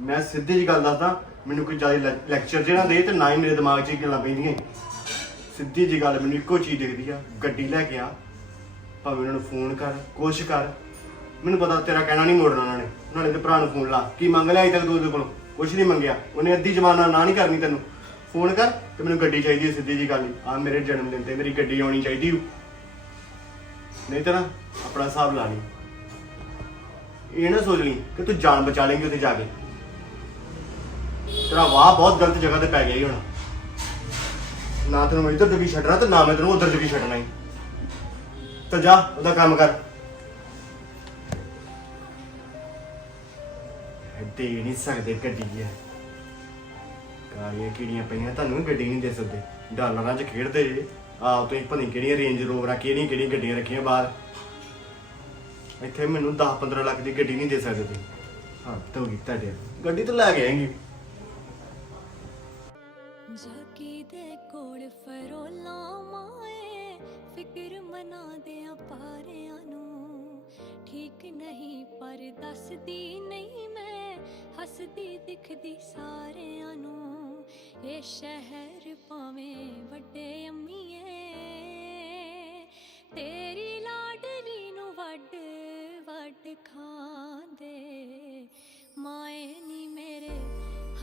ਮੈਂ ਸਿੱਧੀ ਜੀ ਗੱਲ ਦੱਸਦਾ, ਮੈਨੂੰ ਕੋਈ ਜ਼ਿਆਦਾ ਲੈਕਚਰ ਜਿਹੜਾ ਦੇ ਤੇ ਨਾ ਹੀ ਮੇਰੇ ਦਿਮਾਗ 'ਚ ਇਹ ਗੱਲਾਂ ਪੈਂਦੀਆਂ। ਸਿੱਧੀ ਜੀ ਗੱਲ, ਮੈਨੂੰ ਇੱਕੋ ਚੀਜ਼ ਦਿਖਦੀ ਆ, ਗੱਡੀ ਲੈ ਕੇ ਆ, ਭਾਵੇਂ ਉਹਨਾਂ ਨੂੰ ਫੋਨ ਕਰ ਕੋਸ਼ਿਸ਼ ਕਰ। ਮੈਨੂੰ ਪਤਾ ਤੇਰਾ ਕਹਿਣਾ ਨਹੀਂ ਮੋੜਨਾ ਉਹਨਾਂ ਨੇ। ਉਹਨਾਂ ਨੇ ਤੇ ਭਰਾ ਨੂੰ ਫੋਨ ਲਾ, ਕੀ ਮੰਗ ਲਿਆ ਅਜੇ ਤੱਕ ਤੂੰ ਉਹਦੇ ਕੋਲੋਂ? ਕੁਛ ਨਹੀਂ ਮੰਗਿਆ। ਉਹਨੇ ਅੱਧੀ ਜ਼ਮਾਨਾ ਨਾ ਨਹੀਂ ਕਰਨੀ ਤੈਨੂੰ। ਫੋਨ ਕਰ ਤੇ ਮੈਨੂੰ ਗੱਡੀ ਚਾਹੀਦੀ ਹੈ ਸਿੱਧੀ ਜੀ ਗੱਲ ਆ ਮੇਰੇ ਜਨਮ ਦਿਨ ਤੇ ਮੇਰੀ ਗੱਡੀ ਆਉਣੀ ਚਾਹੀਦੀ ਓ ਨਹੀਂ ਤਾਂ ਨਾ, ਆਪਣਾ ਹਿਸਾਬ ਲਾ ਲਈ। ਇਹ ਨਾ ਸੋਚ ਲਈ ਕਿ ਤੂੰ ਜਾਨ ਬਚਾ ਲੇਂਗੀ ਉੱਥੇ ਜਾ ਕੇ। ਤੇਰਾ ਵਾਹ ਬਹੁਤ ਗਲਤ ਜਗ੍ਹਾ ਤੇ ਪੈ ਗਿਆ ਹੀ ਹੁਣ। ਨਾ ਤੈਨੂੰ ਮੈਂ ਇੱਧਰ ਜਗੀ ਛੱਡਣਾ ਤੇ ਨਾ ਮੈਂ ਤੈਨੂੰ ਉੱਧਰ ਜਗੀ ਛੱਡਣਾ ਹੀ ਤਾਂ ਜਾ, ਉਹਦਾ ਕੰਮ ਕਰ। ਦੇ ਨਹੀਂ ਸਕਦੇ ਗੱਡੀ ਹੈ ਕਾਲੀਆਂ ਕਿਹੜੀਆਂ ਪਈਆਂ, ਤੁਹਾਨੂੰ ਵੀ ਗੱਡੀ ਨਹੀਂ ਦੇ ਸਕਦੇ। ਡਾਲਰਾਂ 'ਚ ਖੇਡਦੇ ਜੇ। ਆਪ ਤੁਸੀਂ ਪਤਾ ਨੀ ਕਿਹੜੀਆਂ ਰੇਂਜ ਰੋਵਰਾਂ ਕਿਹੜੀਆਂ ਕਿਹੜੀਆਂ ਗੱਡੀਆਂ ਰੱਖੀਆਂ ਬਾਹਰ। ਇੱਥੇ ਮੈਨੂੰ 10-15 ਲੱਖ ਦੀ ਗੱਡੀ ਨਹੀਂ ਦੇ ਸਕਦੇ ਤੁਸੀਂ। ਹਾਂ ਤਾਂ ਕੀ ਤੁਹਾਡੇ। ਗੱਡੀ ਤਾਂ ਲੈ ਕੇ ਆਏਂਗੇ। ਨਹੀਂ, ਪਰ ਦੱਸਦੀ ਨਹੀਂ ਮੈਂ। ਹੱਸਦੀ, ਦਿਖਦੀ ਸਾਰਿਆਂ ਨੂੰ। ਇਹ ਸ਼ਹਿਰ ਭਾਵੇਂ ਵੱਡੇ ਅੰਮੀਏ ਤੇਰੀ ਲਾਡਲੀ ਨੂੰ ਵੱਡ ਵੱਡ ਖਾਂਦੇ ਮਾਏ ਨੀ ਮੇਰੇ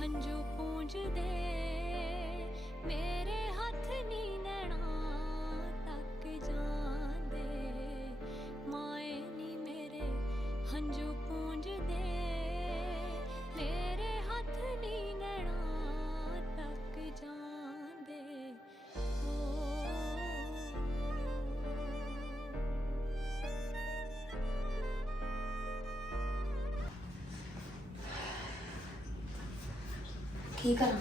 ਹੰਝੂ ਪੂੰਝਦੇ। ਮੇਰੇ ਕੀ ਕਰਾਂ?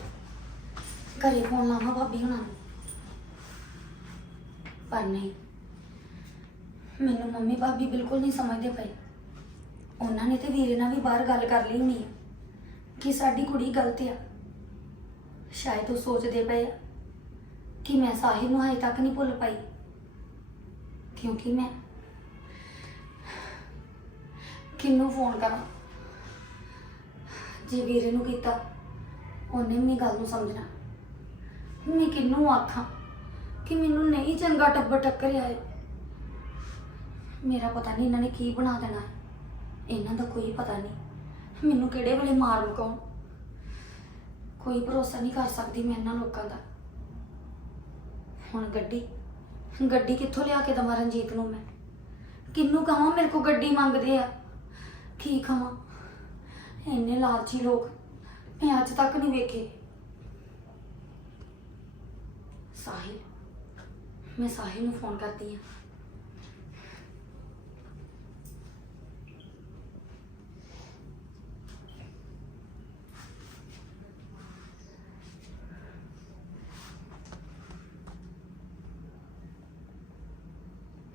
ਘਰੇ ਫੋਨ ਲਾਵਾਂ ਭਾਬੀ ਹੁਣਾਂ ਨੂੰ। ਪਰ ਨਹੀਂ, ਮੈਨੂੰ ਮੰਮੀ ਭਾਬੀ ਬਿਲਕੁਲ ਨਹੀਂ ਸਮਝਦੇ ਪਏ। ਉਹਨਾਂ ਨੇ ਤੇ ਵੀਰੇ ਨਾਲ ਵੀ ਬਾਹਰ ਗੱਲ ਕਰ ਲਈ ਹੋਣੀ ਕਿ ਸਾਡੀ ਕੁੜੀ ਗਲਤ ਆ। ਸ਼ਾਇਦ ਉਹ ਸੋਚਦੇ ਪਏ ਆ ਕਿ ਮੈਂ ਸਾਹਿਬ ਨੂੰ ਹਜੇ ਤੱਕ ਨਹੀਂ ਭੁੱਲ ਪਾਈ। ਕਿਉਂਕਿ ਮੈਂ ਕਿੰਨੂੰ ਫੋਨ ਕਰਾਂ? ਜੇ ਵੀਰੇ ਨੂੰ ਕੀਤਾ ਉਹਨੇ ਵੀ ਗੱਲ ਨੂੰ ਸਮਝਣਾ। ਮੈਂ ਕਿਹਨੂੰ ਆਖਾਂ ਕਿ ਮੈਨੂੰ ਨਹੀਂ ਚੰਗਾ ਟੱਬਰ ਟੱਕਰਿਆ ਹੈ ਮੇਰਾ ਪਤਾ ਨਹੀਂ ਇਹਨਾਂ ਨੇ ਕੀ ਬਣਾ ਦੇਣਾ ਹੈ। ਇਹਨਾਂ ਦਾ ਕੋਈ ਪਤਾ ਨਹੀਂ ਮੈਨੂੰ ਕਿਹੜੇ ਵੇਲੇ ਮਾਰ ਮੁਕਾਉਣ। ਕੋਈ ਭਰੋਸਾ ਨਹੀਂ ਕਰ ਸਕਦੀ ਮੈਂ ਇਹਨਾਂ ਲੋਕਾਂ ਦਾ। ਹੁਣ ਗੱਡੀ ਗੱਡੀ ਕਿੱਥੋਂ ਲਿਆ ਕੇ ਦਵਾਂ ਰਣਜੀਤ ਨੂੰ ਮੈਂ? ਕਿੰਨੂੰ ਕਹਾਂ ਮੇਰੇ ਕੋ ਗੱਡੀ ਮੰਗਦੇ ਆ? ਕੀ ਕਹਾਂ? ਇੰਨੇ ਲਾਲਚੀ ਲੋਕ। ਮੈਂ ਅੱਜ ਤੱਕ ਨਹੀਂ ਵੇਖੇ। ਸਾਹਿਲ ਮੈਂ ਸਾਹਿਲ ਨੂੰ ਫੋਨ ਕਰਦੀ ਹਾਂ।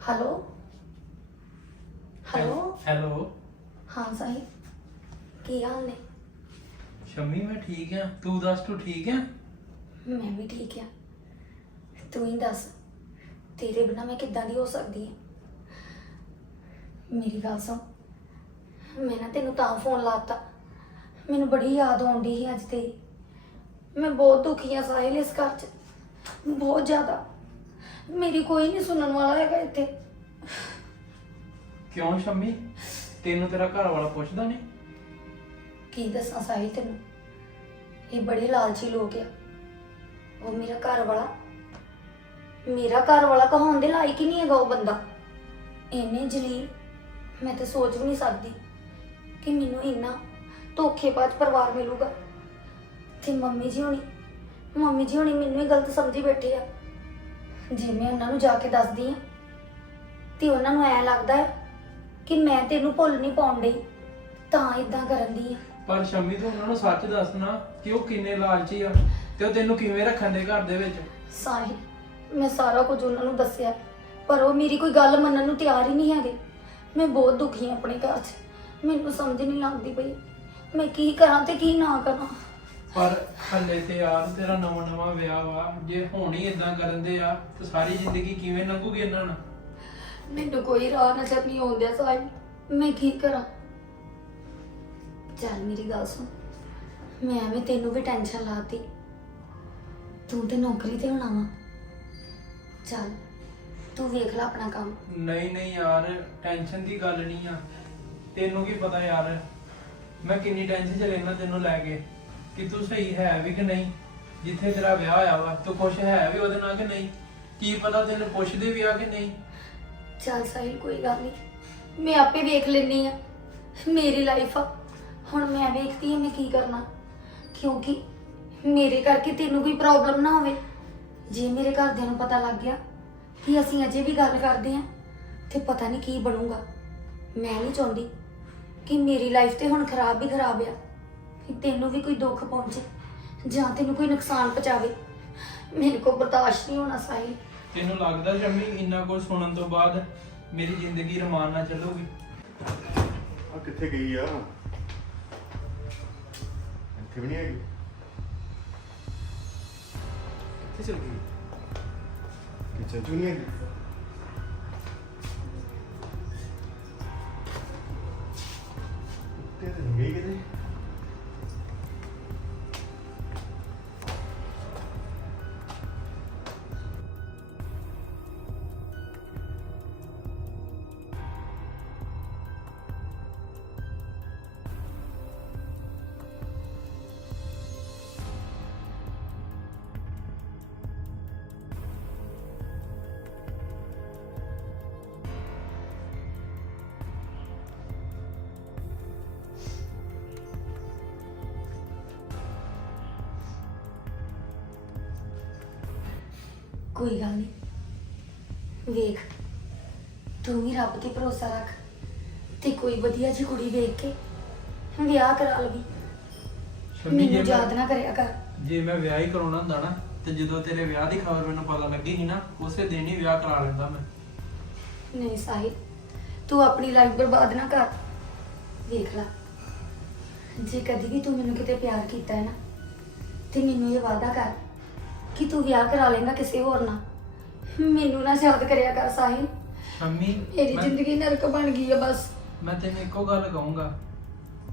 ਹੈਲੋ ਹੈਲੋ ਹੈਲੋ ਹਾਂ ਸਾਹਿਲ। ਕੀ ਹਾਲ ਨੇ? ਸ਼ਮੀ ਮੈਂ ਠੀਕ ਆ। ਤੂੰ ਦੱਸ ਤੂੰ ਠੀਕ ਆ? ਮੈਂ ਵੀ ਠੀਕ ਆ। ਤੂੰ ਹੀ ਦੱਸ ਤੇਰੇ ਬਿਨਾ ਮੈਂ ਕਿੱਦਾਂ ਦੀ ਹੋ ਸਕਦੀ ਹਾਂ ਮੇਰੀ ਗੱਲ ਸੁਣ ਮੈਂ ਨਾ ਤੈਨੂੰ ਤਾਂ ਫੋਨ ਲਾਤਾ ਮੈਨੂੰ ਬੜੀ ਯਾਦ ਆਉਂਦੀ ਸੀ ਅੱਜ ਤੇਰੀ ਮੈਂ ਬਹੁਤ ਦੁਖੀ ਆ ਸਾਹਿਲ ਇਸ ਘਰ 'ਚ। ਬਹੁਤ ਜ਼ਿਆਦਾ। ਮੇਰੀ ਕੋਈ ਨਹੀਂ ਸੁਣਨ ਵਾਲਾ ਹੈਗਾ ਇੱਥੇ। ਕਿਉਂ ਸ਼ਮੀ? ਤੈਨੂੰ ਤੇਰਾ ਘਰ ਵਾਲਾ ਪੁੱਛਦਾ ਨਹੀਂ? ਕੀ ਦੱਸਾਂ ਸਾਹਿਲ ਤੈਨੂੰ? ਇਹ ਬੜੇ ਲਾਲਚੀ ਲੋਕ ਆ। ਉਹ ਮੇਰਾ ਘਰ ਵਾਲਾ, ਮੇਰਾ ਘਰ ਵਾਲਾ ਕਹਾਉਣ ਦੇ ਲਾਇਕ ਹੀ ਨਹੀਂ ਹੈਗਾ ਉਹ ਬੰਦਾ। ਇੰਨੇ ਜਲੀਲ, ਮੈਂ ਤਾਂ ਸੋਚ ਵੀ ਨਹੀਂ ਸਕਦੀ ਕਿ ਮੈਨੂੰ ਇੰਨਾ ਧੋਖੇਬਾਜ਼ ਪਰਿਵਾਰ ਮਿਲੂਗਾ। ਤੇ ਮੰਮੀ ਜੀ ਹੋਣੀ, ਮੰਮੀ ਜੀ ਹੋਣੀ ਮੈਨੂੰ ਹੀ ਗਲਤ ਸਮਝੀ ਬੈਠੇ ਆ। ਜੇ ਮੈਂ ਉਹਨਾਂ ਨੂੰ ਜਾ ਕੇ ਦੱਸਦੀ ਆ, ਤੇ ਉਹਨਾਂ ਨੂੰ ਐ ਲੱਗਦਾ ਹੈ ਕਿ ਮੈਂ ਤੈਨੂੰ ਭੁੱਲ ਨਹੀਂ ਪਾਉਣ ਡਈ, ਤਾਂ ਇਦਾਂ ਕਰਨ ਦੀ ਆ। ਪਰ ਸ਼ਮੀ ਤੂੰ ਉਹਨਾਂ ਨੂੰ ਸੱਚ ਦੱਸਣਾ ਕਿ ਉਹ ਕਿੰਨੇ ਲਾਲਚੀ ਆ ਤੇ ਉਹ ਤੈਨੂੰ ਕਿਵੇਂ ਰੱਖਣ ਦੇ ਘਰ ਦੇ ਵਿੱਚ? ਸਾਹਿਲ ਮੈਂ ਸਾਰਾ ਕੁਝ ਉਹਨਾਂ ਨੂੰ ਦੱਸਿਆ ਪਰ ਉਹ ਮੇਰੀ ਕੋਈ ਗੱਲ ਮੰਨਣ ਨੂੰ ਤਿਆਰ ਹੀ ਨਹੀਂ ਹੈਗੇ। ਮੈਂ ਬਹੁਤ ਦੁਖੀ ਹਾਂ ਆਪਣੇ ਘਰ 'ਚ। ਮੈਨੂੰ ਸਮਝ ਨਹੀਂ ਲੱਗਦੀ ਪਈ। ਮੈਂ ਕੀ ਕਰਾਂ ਤੇ ਕੀ ਨਾ ਕਰਾਂ? ਪਰ ਹੱਲੇ ਤੇ ਯਾਰ ਤੇਰਾ ਨਵਾਂ ਨਵਾਂ ਵਿਆਹ ਵਾ। ਜੇ ਹੁਣ ਹੀ ਇਦਾਂ ਕਰਨ ਦੇ ਆ ਤੇ ਸਾਰੀ ਜ਼ਿੰਦਗੀ ਕਿਵੇਂ ਲੰਘੂਗੀ ਇਹਨਾਂ ਨਾਲ? ਮੈਨੂੰ ਕੋਈ ਰਾਹ ਨਜ਼ਰ ਨਹੀਂ ਆਉਂਦਿਆ ਸਾਹਿਲ। ਮੈਂ ਕੀ ਕਰਾਂ? ਚੱਲ ਮੇਰੀ ਗੱਲ ਸੁਣ। ਮੈਂ ਐਵੇਂ ਤੈਨੂੰ ਵੀ ਟੈਨਸ਼ਨ ਲਾਤੀ। ਤੂੰ ਤੇ ਨੌਕਰੀ ਤੇ ਹੋਣਾ ਵਾ। ਚੱਲ ਤੂੰ ਵੇਖ ਲੈ ਆਪਣਾ ਕੰਮ। ਨਹੀਂ ਨਹੀਂ ਯਾਰ ਟੈਨਸ਼ਨ ਦੀ ਗੱਲ ਨਹੀਂ ਆ। ਤੈਨੂੰ ਕੀ ਪਤਾ ਯਾਰ ਮੈਂ ਕਿੰਨੀ ਟੈਨਸ਼ਨ ਚ ਰਹਿਣਾ ਤੈਨੂੰ ਲੈ ਕੇ ਕਿ ਤੂੰ ਸਹੀ ਹੈ ਵੀ ਕਿ ਨਹੀਂ? ਜਿੱਥੇ ਤੇਰਾ ਵਿਆਹ ਹੋਇਆ ਵਾ ਤੂੰ ਖੁਸ਼ ਹੈ ਵੀ ਉਹਦੇ ਨਾਲ ਕਿ ਨਹੀਂ? ਕੀ ਪਤਾ ਤੈਨੂੰ ਪੁੱਛਦੇ ਵੀ ਆ ਕਿ ਨਹੀਂ? ਚੱਲ ਸਾਹਿਲ ਕੋਈ ਗੱਲ ਨਹੀਂ। ਮੈਂ ਆਪੇ ਵੇਖ ਲੈਣੀ ਆ। ਮੇਰੀ ਲਾਈਫ ਆ। ਹੁਣ ਮੈਂ ਵੇਖਦੀ ਹਾਂ ਮੈਂ ਕੀ ਕਰਨਾ। ਕਿਉਂਕਿ ਮੇਰੇ ਕਰਕੇ ਤੈਨੂੰ ਕੋਈ ਪ੍ਰੋਬਲਮ ਨਾ ਹੋਵੇ। ਜੇ ਮੇਰੇ ਘਰਦਿਆਂ ਨੂੰ ਪਤਾ ਲੱਗ ਗਿਆ ਕਿ ਅਸੀਂ ਅਜੇ ਵੀ ਗੱਲ ਕਰਦੇ ਹਾਂ ਤੇ ਪਤਾ ਨਹੀਂ ਕੀ ਬਣੂਗਾ। ਮੈਂ ਨਹੀਂ ਚਾਹੁੰਦੀ ਕਿ ਮੇਰੀ ਲਾਈਫ ਤੇ ਹੁਣ ਖਰਾਬ ਹੀ ਖਰਾਬ ਆ ਕਿ ਤੈਨੂੰ ਵੀ ਕੋਈ ਦੁੱਖ ਪਹੁੰਚੇ ਜਾਂ ਤੈਨੂੰ ਕੋਈ ਨੁਕਸਾਨ ਪਹੁੰਚਾਵੇ। ਮੇਰੇ ਕੋਲ ਬਰਦਾਸ਼ਤ ਨਹੀਂ ਹੋਣਾ ਸਾਹਿਲ। ਤੈਨੂੰ ਲੱਗਦਾ ਜੰਮੀ ਇੰਨਾ ਕੁਝ ਸੁਣਨ ਤੋਂ ਬਾਅਦ ਮੇਰੀ ਜ਼ਿੰਦਗੀ ਰਮਾਨ ਨਾਲ ਚੱਲੂਗੀ? ਆ ਕਿੱਥੇ ਗਈ ਆ? ਇੱਥੇ ਵੀ ਨਹੀਂ ਹੈਗੀ ਕਿੱਥੇ ਚਲ ਗਈ ਕਿਚਨ ਚ ਵੀ ਨਹੀਂ ਹੈਗੀ ਉੱਤੇ ਤਾਂ ਨਹੀਂ ਗਈ ਕਿਤੇ ਕੋਈ ਗੱਲ ਨਹੀਂ। ਵੇਖ ਤੂੰ ਵੀ ਰੱਬ ਤੇ ਭਰੋਸਾ ਰੱਖ ਤੇ ਕੋਈ ਵਧੀਆ ਜਿਹੀ ਕੁੜੀ ਵੇਖ ਕੇ ਵਿਆਹ ਕਰਾ ਲਵੀ। ਸ਼ੰਮੀ ਜੇ ਮੈਨੂੰ ਯਾਦ ਮੈਂ ਨਾ ਕਰਿਆ ਕਰ। ਜੇ ਮੈਂ ਵਿਆਹ ਹੀ ਕਰਾਉਣਾ ਹੁੰਦਾ ਨਾ ਤੇ ਜਦੋਂ ਤੇਰੇ ਵਿਆਹ ਦੀ ਖਬਰ ਮੈਨੂੰ ਪਤਾ ਲੱਗੀ ਸੀ ਨਾ ਉਸੇ ਦਿਨ ਹੀ ਵਿਆਹ ਕਰਾ ਲੈਂਦਾ ਮੈਂ। ਨਹੀਂ ਸਾਹਿਲ ਤੂੰ ਆਪਣੀ ਲਾਈਫ ਬਰਬਾਦ ਨਾ ਕਰ। ਵੇਖ ਲੈ ਜੇ ਕਦੀ ਵੀ ਤੂੰ ਮੈਨੂੰ ਕਿਤੇ ਪਿਆਰ ਕੀਤਾ ਹੈ ਨਾ ਤੇ ਮੈਨੂੰ ਇਹ ਵਾਅਦਾ ਕਰ ਕਿ ਤੂੰ ਵਿਆਹ ਕਰਾ ਲੇਗਾ ਕਿਸੇ ਹੋਰ ਨਾਲ? ਮੈਨੂੰ ਨਾ ਯਾਦ ਕਰਿਆ ਕਰ ਸਾਹਿਲ। ਸ਼ੰਮੀ ਮੇਰੀ ਮੈਂ- ਜ਼ਿੰਦਗੀ ਨਰਕ ਬਣ ਗਈ ਹੈ ਬਸ। ਮੈਂ ਤੈਨੂੰ ਇੱਕੋ ਗੱਲ ਕਹੂੰਗਾ।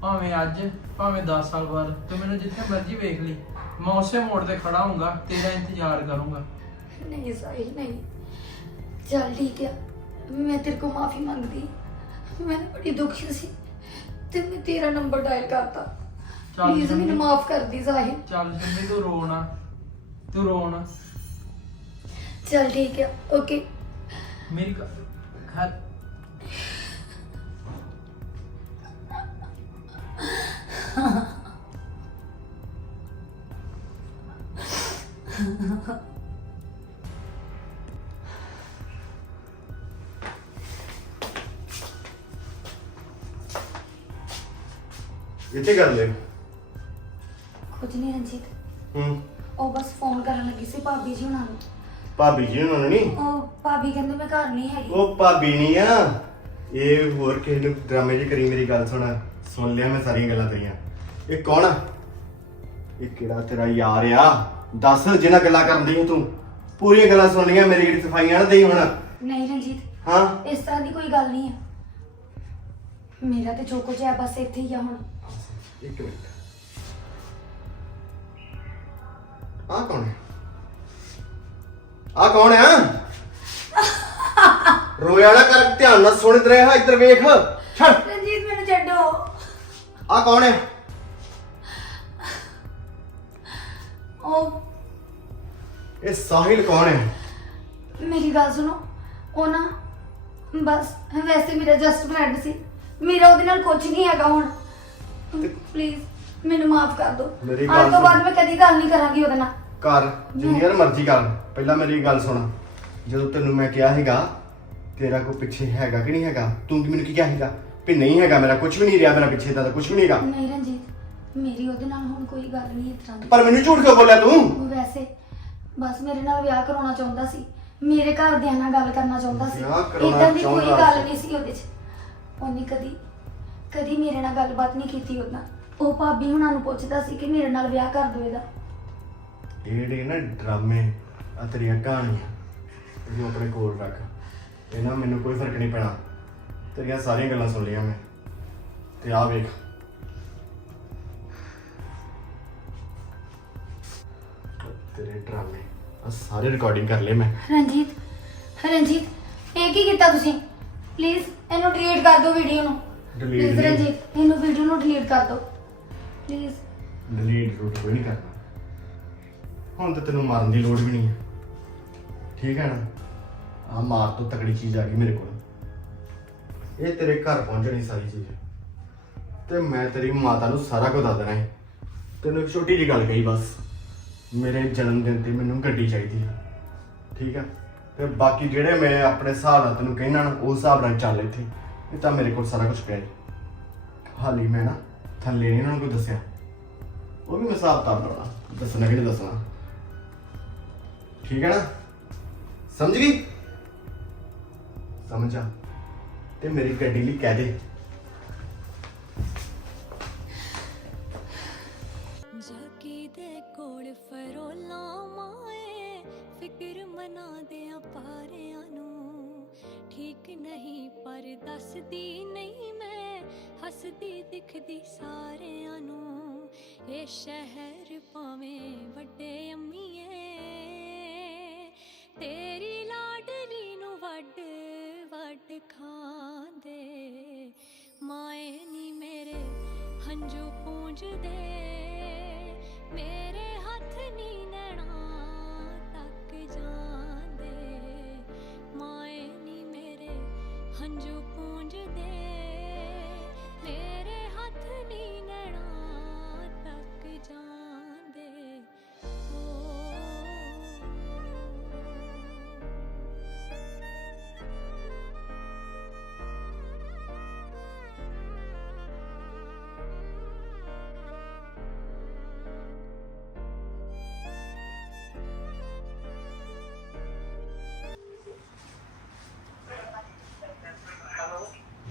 ਭਾਵੇਂ ਅੱਜ ਭਾਵੇਂ 10 ਸਾਲ ਬਾਅਦ ਤੂੰ ਮੈਨੂੰ ਜਿੱਥੇ ਮਰਜ਼ੀ ਵੇਖ ਲਈ। ਮੈਂ ਉਸੇ ਮੋੜ ਤੇ ਖੜਾ ਹੂੰਗਾ ਤੇਰਾ ਇੰਤਜ਼ਾਰ ਕਰੂੰਗਾ। ਨਹੀਂ ਸਾਹਿਲ ਨਹੀਂ। ਚੱਲ ਠੀਕ ਹੈ ਮੈਂ ਤੇਰੇ ਕੋਲ ਮਾਫੀ ਮੰਗਦੀ। ਮੈਂ ਬੜੀ ਦੁਖੀ ਸੀ ਤੇ ਮੈਂ ਤੇਰਾ ਨੰਬਰ ਡਾਇਲ ਕਰਤਾ। ਚੱਲ ਪਲੀਜ਼। ਮੈਨੂੰ ਮਾਫ ਕਰ ਦੀ ਸਾਹਿਲ। ਚੱਲ ਸ਼ੰਮੀ ਤੂੰ ਰੋਣਾ ਤੂੰ ਰੋਣਾ। ਚੱਲ ਠੀਕ ਹੈ ਓਕੇ। ਮੇਰੀ ਖੈਰ ਇੱਥੇ ਕਰ ਲੈ। ਭਾਬੀ ਜੀ ਉਹਨਾਂ ਨੂੰ ਨਹੀਂ? ਉਹ ਭਾਬੀ ਕਹਿੰਦੇ ਮੈਂ ਘਰ ਨਹੀਂ ਹੈਗੀ। ਉਹ ਭਾਬੀ ਨਹੀਂ ਆ। ਇਹ ਹੋਰ ਕਿਸੇ ਨੂੰ ਡਰਾਮੇ ਜੀ ਕਰੀ ਮੇਰੀ ਗੱਲ ਸੁਣ। ਸੁਣ ਲਿਆ ਮੈਂ ਸਾਰੀਆਂ ਗੱਲਾਂ ਤੇਰੀਆਂ। ਇਹ ਕੌਣ ਆ? ਇਹ ਕਿਹੜਾ ਤੇਰਾ ਯਾਰ ਆ? ਦੱਸ ਜਿਹਨਾਂ ਗੱਲਾਂ ਕਰਦੀ ਤੂੰ। ਪੂਰੀਆਂ ਗੱਲਾਂ ਸੁਣ ਲਈਆਂ ਮੇਰੀ ਜਿਹੜੀ ਸਫਾਈਆਂ ਨਾ ਦੇਈ ਹੁਣ। ਨਹੀਂ ਰਣਜੀਤ ਹਾਂ? ਇਸ ਤਰ੍ਹਾਂ ਦੀ ਕੋਈ ਗੱਲ ਨਹੀਂ ਹੈ ਮੇਰਾ ਤੇ ਜੋ ਕੁਝ ਹੈ ਬਸ ਇੱਥੇ ਹੀ ਆ ਹੁਣ। ਇੱਕ ਮਿੰਟ। ਆ ਕੌਣ ਹੈ? ਆ ਕੌਣ ਹੈ ਰੋਇਆ ਨਾ ਕਰ ਧਿਆਨ ਨਾਲ ਸੁਣ ਤੇ ਰਿਹਾ ਇੱਧਰ ਵੇਖ। ਛੱਡ। ਰਣਜੀਤ ਮੈਨੂੰ ਛੱਡੋ। ਆ ਕੌਣ ਹੈ ਉਹ ਇਹ ਸਾਹਿਲ ਕੌਣ ਹੈ ਮੇਰੀ ਗੱਲ ਸੁਣੋ। ਉਹ ਨਾ ਬਸ ਵੈਸੇ ਮੇਰਾ ਜਸਟ ਫਰੈਂਡ ਸੀ। ਮੇਰਾ ਉਹਦੇ ਨਾਲ ਕੁਝ ਨਹੀਂ ਹੈਗਾ ਹੁਣ। ਪਲੀਜ਼ ਮੈਨੂੰ ਮਾਫ ਕਰ ਦਿਓ। ਮੇਰੀ ਅੱਜ ਤੋਂ ਬਾਅਦ। ਮੈਂ ਕਦੀ ਗੱਲ ਨਹੀਂ ਕਰਾਂਗੀ ਉਹਦੇ ਨਾਲ। ਕਰ ਜਿੰਨੀ ਯਾਰ ਮਰਜ਼ੀ ਕਰ ਪਹਿਲਾਂ ਮੇਰੀ ਗੱਲ ਸੁਣ। ਜਦੋਂ ਤੈਨੂੰ ਮੈਂ ਕਿਹਾ ਹੈਗਾ ਤੇਰਾ ਕੋਈ ਪਿੱਛੇ ਹੈਗਾ ਕਿ ਨਹੀਂ ਹੈਗਾ? ਤੂੰ ਕੀ ਮੈਨੂੰ ਕੀ ਕਿਹਾ ਹੈਗਾ ਵੀ ਨਹੀਂ ਹੈਗਾ ਮੇਰਾ ਕੁਝ ਵੀ ਨਹੀਂ ਰਿਹਾ ਮੇਰਾ ਪਿੱਛੇ ਦਾ ਕੁਝ ਵੀ ਨਹੀਂ ਹੈਗਾ। ਨਹੀਂ ਰਣਜੀਤ ਮੇਰੀ ਉਹਦੇ ਨਾਲ ਹੁਣ ਕੋਈ ਗੱਲ ਨਹੀਂ ਇਸ ਤਰ੍ਹਾਂ ਦੀ। ਪਰ ਮੈਨੂੰ ਝੂਠ ਕਿਉਂ ਬੋਲਿਆ ਤੂੰ? ਵੈਸੇ ਬਸ ਮੇਰੇ ਨਾਲ ਵਿਆਹ ਕਰਾਉਣਾ ਚਾਹੁੰਦਾ ਸੀ। ਮੇਰੇ ਘਰਦਿਆਂ ਨਾਲ ਗੱਲ ਕਰਨਾ ਚਾਹੁੰਦਾ ਸੀ। ਵਿਆਹ ਕਰਾਉਣਾ ਏਦਾਂ ਦੀ ਕੋਈ ਚਾਹੁੰਦਾ ਗੱਲ। ਨਹੀਂ ਸੀ ਉਹਦੇ 'ਚ। ਉਹਨੇ ਕਦੀ ਕਦੀ ਮੇਰੇ ਨਾਲ ਗੱਲਬਾਤ ਨਹੀਂ ਕੀਤੀ ਉਹਦਾ ਉਹ ਭਾਬੀ ਹੁਣਾਂ ਨੂੰ ਪੁੱਛਦਾ ਸੀ ਕਿ ਮੇਰੇ ਨਾਲ ਵਿਆਹ ਕਰ ਦੋ ਇਹਦਾ। ਇਹ ਜਿਹੜੇ ਨਾ ਡਰਾਮੇ ਆ ਤੇਰੀਆਂ ਕਹਾਣੀਆਂ। ਇਹਨੂੰ ਆਪਣੇ ਕੋਲ ਰੱਖ। ਇਹਨਾਂ ਮੈਨੂੰ ਕੋਈ ਫ਼ਰਕ ਨਹੀਂ ਪੈਣਾ। ਤੇਰੀਆਂ ਸਾਰੀਆਂ ਗੱਲਾਂ ਸੁਣ ਲਈਆਂ ਮੈਂ। ਤੇ ਆ ਵੇਖ। ਤੇਰੇ ਡਰਾਮੇ। ਆ ਸਾਰੇ ਰਿਕਾਰਡਿੰਗ ਕਰ ਲਏ ਮੈਂ। ਰਣਜੀਤ ਰਣਜੀਤ ਇਹ ਕੀ ਕੀਤਾ ਤੁਸੀਂ? ਪਲੀਜ਼ ਇਹਨੂੰ ਡਿਲੀਟ ਕਰ ਦਿਓ ਵੀਡੀਓ ਨੂੰ। Delete ਪਲੀਜ਼ ਨਹੀਂ। ਰਣਜੀਤ ਇਹਨੂੰ ਵੀਡੀਓ ਨੂੰ ਡਿਲੀਟ ਕਰ ਦਿਓ। ਪਲੀਜ਼ ਡਿਲੀਟ ਰੂਟ ਕੋਈ ਨਹੀਂ ਕਰਨਾ। ਹੁਣ ਤਾਂ ਤੈਨੂੰ ਮਾਰਨ ਦੀ ਲੋੜ ਵੀ ਨਹੀਂ ਹੈ ਠੀਕ ਹੈ ਨਾ? ਆ ਮਾਰ ਤੋਂ ਤਕੜੀ ਚੀਜ਼ ਆ ਗਈ ਮੇਰੇ ਕੋਲ। ਇਹ ਤੇਰੇ ਘਰ ਪਹੁੰਚਣੀ ਸਾਰੀ ਚੀਜ਼। ਤੇ ਮੈਂ ਤੇਰੀ ਮਾਤਾ ਨੂੰ ਸਾਰਾ ਕੁਝ ਦੱਸ ਦੇਣਾ ਹੈ। ਤੈਨੂੰ ਇੱਕ ਛੋਟੀ ਜਿਹੀ ਗੱਲ ਕਹੀ ਬਸ। ਮੇਰੇ ਜਨਮ ਦਿਨ ਤੇ ਮੈਨੂੰ ਗੱਡੀ ਚਾਹੀਦੀ ਹੈ ਠੀਕ ਹੈ ਤੇ ਬਾਕੀ ਜਿਹੜੇ ਮੈਂ ਆਪਣੇ ਹਿਸਾਬ ਨਾਲ ਤੈਨੂੰ ਕਹਿਣਾ ਨਾ ਉਸ ਹਿਸਾਬ ਨਾਲ ਚੱਲ ਇੱਥੇ। ਇਹ ਤਾਂ ਮੇਰੇ ਕੋਲ ਸਾਰਾ ਕੁਝ ਪਿਆ ਹੈ ਹਾਲੀ ਮੈਂ ਨਾ ਥੱਲੇ ਨਹੀਂ ਉਹਨਾਂ ਨੂੰ ਕੋਈ ਦੱਸਿਆ। ਉਹ ਵੀ ਮੈਂ ਹਿਸਾਬ ਤਾਂ ਕਰਨਾ ਦੱਸਣਾ ਕਿ ਨਹੀਂ ਦੱਸਣਾ। ਠੀਕ ਹੈ ਨਾ? ਸਮਝ ਗਈ? ਸਮਝ ਤੇ ਮੇਰੀ ਗੱਡੀ ਲਈ ਕਹਿ ਦੇ। ਜਾਕੀ ਦੇ ਕੋਲ ਫਰੋਲਾ ਮਾਏ, ਫਿਕਰ ਮਨਾ ਦੇ ਪਾਰਿਆਂ ਨੂੰ। ਠੀਕ ਨਹੀਂ, ਪਰ ਦੱਸਦੀ ਨਹੀਂ ਮੈਂ, ਹੱਸਦੀ ਦਿਖਦੀ ਸਾਰਿਆਂ ਨੂੰ। ਇਹ ਸ਼ਹਿਰ ਭਾਵੇਂ ਵੱਡੇ ਅੰਮੀਏ ਤੇਰੀ ਲਾਡਲੀ ਨੂੰ ਵੱਡ ਵੱਡ ਖਾਂਦੇ। ਮਾਏ ਨੀ ਮੇਰੇ ਹੰਝੂ ਪੂੰਝਦੇ। ਮੇਰੇ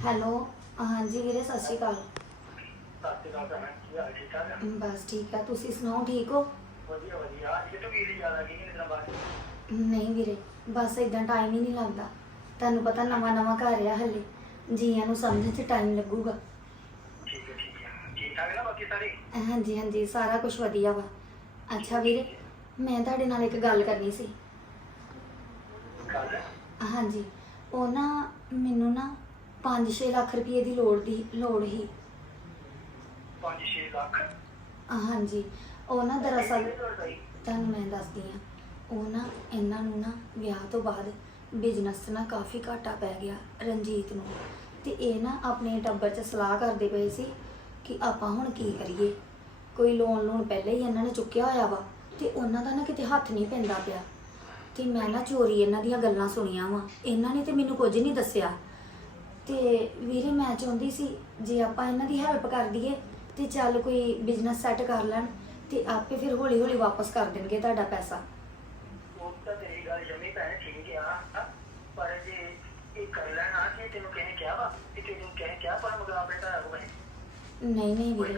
ਹੈਲੋ ਹਾਂਜੀ ਵੀਰੇ ਸਤਿ ਸ਼੍ਰੀ ਅਕਾਲ। ਬਸ ਠੀਕ ਆ ਤੁਸੀਂ ਸੁਣਾਓ ਠੀਕ ਹੋ? ਨਹੀਂ ਵੀਰੇ ਬਸ ਇਦਾਂ ਟਾਈਮ ਹੀ ਨਹੀਂ ਲੱਗਦਾ। ਤੁਹਾਨੂੰ ਪਤਾ ਨਵਾਂ ਨਵਾਂ ਘਰ ਆ ਹੱਲੇ। ਜੀਆਂ ਨੂੰ ਸਮਝਣ 'ਚ ਟਾਈਮ ਲੱਗੂਗਾ। ਹਾਂਜੀ ਹਾਂਜੀ ਸਾਰਾ ਕੁਝ ਵਧੀਆ ਵਾ। ਅੱਛਾ ਵੀਰੇ ਮੈਂ ਤੁਹਾਡੇ ਨਾਲ ਇੱਕ ਗੱਲ ਕਰਨੀ ਸੀ। ਹਾਂਜੀ ਉਹ ਨਾ ਮੈਨੂੰ ਨਾ 5-6 ਲੱਖ ਰੁਪਏ ਦੀ ਲੋੜ ਦੀ ਲੋੜ ਹੀ। 5-6 ਲੱਖ? ਹਾਂਜੀ। ਉਹ ਨਾ ਦਰਅਸਲ ਤੁਹਾਨੂੰ ਮੈਂ ਦੱਸਦੀ ਆ ਉਹ ਨਾ ਇਹਨਾਂ ਨੂੰ ਨਾ ਵਿਆਹ ਤੋਂ ਬਾਅਦ ਬਿਜ਼ਨਸ ਨਾ ਕਾਫੀ ਘਾਟਾ ਪੈ ਗਿਆ ਰਣਜੀਤ ਨੂੰ। ਤੇ ਇਹ ਨਾ ਆਪਣੇ ਟੱਬਰ 'ਚ ਸਲਾਹ ਕਰਦੇ ਪਏ ਸੀ ਕਿ ਆਪਾਂ ਹੁਣ ਕੀ ਕਰੀਏ। ਕੋਈ ਲੋਨ ਲੋਨ ਪਹਿਲੇ ਹੀ ਇਹਨਾਂ ਨੇ ਚੁੱਕਿਆ ਹੋਇਆ ਵਾ ਤੇ ਉਹਨਾਂ ਦਾ ਨਾ ਕਿਤੇ ਹੱਥ ਨਹੀਂ ਪੈਂਦਾ ਪਿਆ। ਤੇ ਮੈਂ ਨਾ ਚੋਰੀ ਇਹਨਾਂ ਦੀਆਂ ਗੱਲਾਂ ਸੁਣੀਆਂ ਵਾ। ਇਹਨਾਂ ਨੇ ਤੇ ਮੈਨੂੰ ਕੁਝ ਨਹੀਂ ਦੱਸਿਆ। ਤੇ ਵੀਰੇ ਮੈਂ ਚਾਹੁੰਦੀ ਸੀ ਜੇ ਆਪਾਂ ਇਹਨਾਂ ਦੀ ਹੈਲਪ ਕਰ ਦਈਏ ਤੇ ਚੱਲ ਕੋਈ ਬਿਜ਼ਨਸ ਸੈੱਟ ਕਰ ਲੈਣ ਤੇ ਆਪੇ ਫਿਰ ਹੌਲੀ ਹੌਲੀ ਵਾਪਸ ਕਰ ਦੇਣਗੇ ਤੁਹਾਡਾ ਪੈਸਾ। ਉਹ ਤਾਂ ਤੇਰੀ ਗੱਲ ਜਮੀ ਭੈਣ ਠੀਕ ਆ ਪਰ ਜੇ ਇਹ ਕਰ ਲੈਣਾ ਕਿ ਤੈਨੂੰ ਕਿਸੇ ਨੇ ਕਿਹਾ ਵਾ ਕਿ ਤੈਨੂੰ ਕਿਸੇ ਨੇ ਕਿਹਾ ਪਰ ਮਗਰ ਆਪਣੇ ਘਰ ਕੋਲ ਨਹੀਂ ਨਹੀਂ ਵੀਰੇ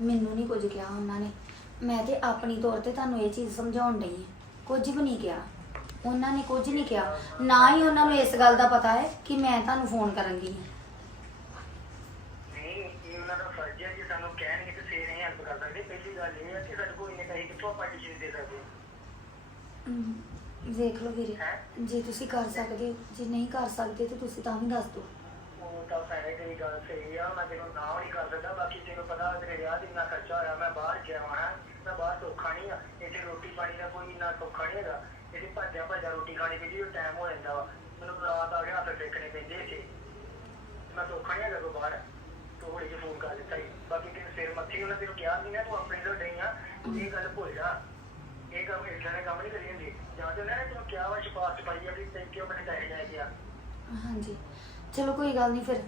ਮੈਨੂੰ ਨਹੀਂ ਕੁਝ ਕਿਹਾ ਉਹਨਾਂ ਨੇ। ਮੈਂ ਤੇ ਆਪਣੀ ਤੌਰ ਤੇ ਤੁਹਾਨੂੰ ਇਹ ਚੀਜ਼ ਸਮਝਾਉਣ ਹਾਂ। ਕੁਝ ਵੀ ਨਹੀਂ ਕਿਹਾ। ਉਹਨਾਂ ਨੇ ਕੁਝ ਨਹੀਂ ਕਿਹਾ। ਨਾ ਹੀ ਉਹਨਾਂ ਨੂੰ ਇਸ ਗੱਲ ਦਾ ਪਤਾ ਹੈ ਕਿ ਮੈਂ ਤੁਹਾਨੂੰ ਫੋਨ ਕਰਾਂਗੀ ਨਹੀਂ ਇਹ ਉਹਨਾਂ ਦਾ ਫਰਜ਼ ਹੈ ਜੇ ਸਾਨੂੰ ਕਹਿਣਗੇ ਤੇ ਫੇਰ ਇਹ ਹੈਲਪ ਕਰ ਸਕਦੇ ਪਹਿਲੀ ਗੱਲ ਇਹ ਹੈ ਕਿ ਸਾਡੇ ਕੋਲ ਇੰਨੇ ਪੈਸੇ ਕਿੱਥੋਂ ਆਪਾਂ ਡਿਸੀਜਨ ਦੇ ਸਕਦੇ ਹਮ, ਦੇਖ ਲਓ ਵੀਰੇ। ਹੈਂ? ਜੇ ਤੁਸੀਂ ਕਰ ਸਕਦੇ ਹੋ ਜੇ ਨਹੀਂ ਕਰ ਸਕਦੇ ਤੇ ਤੁਸੀਂ ਤਾਂ ਵੀ ਦੱਸ ਦਿਓ। ਉਹ ਤਾਂ ਭੈਣੇ ਤੇਰੀ ਗੱਲ ਸਹੀ ਆ ਮੈਂ ਤੈਨੂੰ ਨਾ ਵੀ ਨਹੀਂ ਕਰ ਸਕਦਾ ਬਾਕੀ ਤੈਨੂੰ ਪਤਾ ਤੇਰੇ ਵਿਆਹ ਦੀ ਇੰਨਾ ਖਰਚਾ ਹੋਇਆ ਮੈਂ ਬਾਹਰ ਗਿਆ ਹਾਂ। ਮੈਂ ਬਾਹਰ ਸੌਖਾ ਨਹੀਂ ਆ ਇੱਥੇ ਰੋਟੀ ਪਾਣੀ ਦਾ ਕੋਈ ਇੰਨਾ ਸੌਖਾ ਨਹੀਂ ਹੈਗਾ। ਇੱਥੇ ਭੱਜਿਆ ਭੱਜਿਆ ਰੋਟੀ ਖਾਣੀ ਪੈਂਦੀ ਉਹ ਟਾਈਮ ਹੋ ਜਾਂਦਾ ਵਾ। ਮੈਨੂੰ ਰਾਤ ਆ ਗਿਆ ਹੱਥ ਟੇਕਣੇ ਪੈਂਦੇ ਇੱਥੇ ਮੈਂ ਸੌਖਾ ਨਹੀਂ ਹੈਗਾ ਕੋਈ ਬਾਹਰ। ਤੂੰ ਹੌਲੀ ਜਿਹੀ ਫੋਨ ਕਰ ਦਿੱਤਾ ਸੀ। ਬਾਕੀ ਤੈਨੂੰ ਸਿਰ ਮੱਥੀ ਉਹਨਾਂ ਤੈਨੂੰ ਕਿਹਾ ਨਹੀਂ ਨਾ, ਤੂੰ ਆਪਣੇ ਤੋਂ ਡਈ ਆ ਇਹ ਗੱਲ ਭੁੱਲ ਜਾ। ਇਹ ਕੰਮ ਇਦਾਂ ਦੇ ਕੰਮ ਨਹੀਂ ਕਰੀ ਹੁੰਦੀ ਜਾਂ ਤੇ ਉਹਨਾਂ ਨੇ ਤੈਨੂੰ ਕਿਹਾ ਵਾ, ਸਿਫਾਰਿਸ਼ ਪਾਈ ਆ ਵੀ ਤੈਨੂੰ ਕਿਉਂ ਆਪਣੇ ਪੈਸੇ ਜਾਏ ਗਿਆ ਹਾਂਜੀ। ਚਲੋ ਕੋਈ ਗੱਲ ਨਹੀਂ ਫਿਰ।